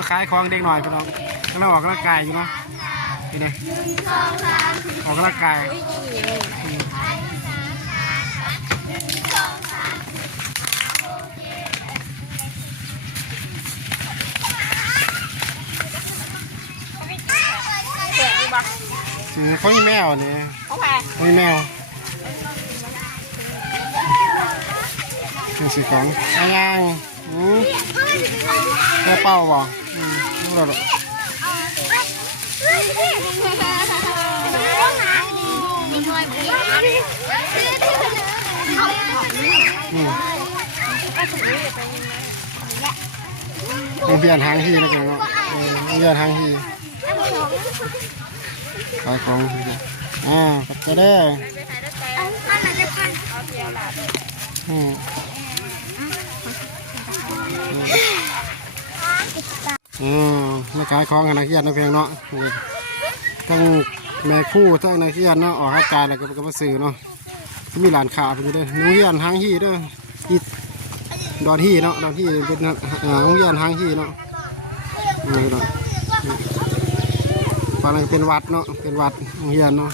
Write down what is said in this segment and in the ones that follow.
มาขายของเด็กหน่อยพี่น้องกำลังออกกำลังกายอยู่เนาะนี่นะออกกำลังกายอืมอืมเขามีแมวเนี่ยเขาแพงเขามีแมวนี่สิของอะไรยังอื ม่เป้าบ่อืมรู้แล้วหรอกอืมโรงเรียนทางที่นะกันเนาะเปียนทางที่ขายของอ่าขอบใจเด้ออืม อืมมาขายของกันนักเรียนนะเพียงเนาะทั้งแม่คู่ทั้งนักเรียนเนาะออกอาการแล้วก็ก็มาซื้อเนาะมีร้านค้าไปอยู่เด้อโรงเรียนทางที่เด้อที่ดอนที่เนาะดอนที่เป็นอ่าโรงเรียนทางที่เนาะนี่เนาะฟังนั้นเป็นวัดเนาะเป็นวัดโรงเรียนเนาะ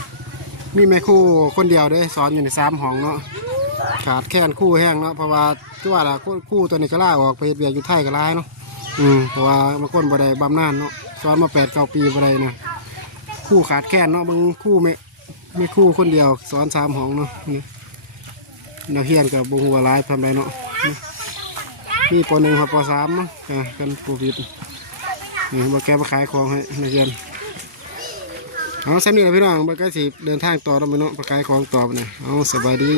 มีแม่คู่คนเดียวเด้สอนอยู่ในสามห้องเนาะขาดแค่นคู่แห้งเนาะเพราะว่าตัวว่าล่ะคู่ตัวนี้ก็ล่าออกไปเฮ็ดเบียกอยู่ไทยก็ร้ายเนาะ อืมเพราะว่าบางคนบ่ได้บำนาญเนาะสอนมาแปดเก้าปีบ่ได้นะคู่ขาดแค่นเนาะบางคู่ไม่ไม่คู่คนเดียวสอนสามห้องเนาะนี่นักเรียนกับบุหัวาหลายทำไรเนาะนี่ปหนึ่งครับปสามเนาะอ่ากันโควิดนี่มาแก้มาขายของให้นักเรียนเอาสำนีแหละพี่น้องเบอร์ใกล้สิเดินทางต่อแล้วพี่น้องไปขายของต่อไปเนี่ยเอาสบายดี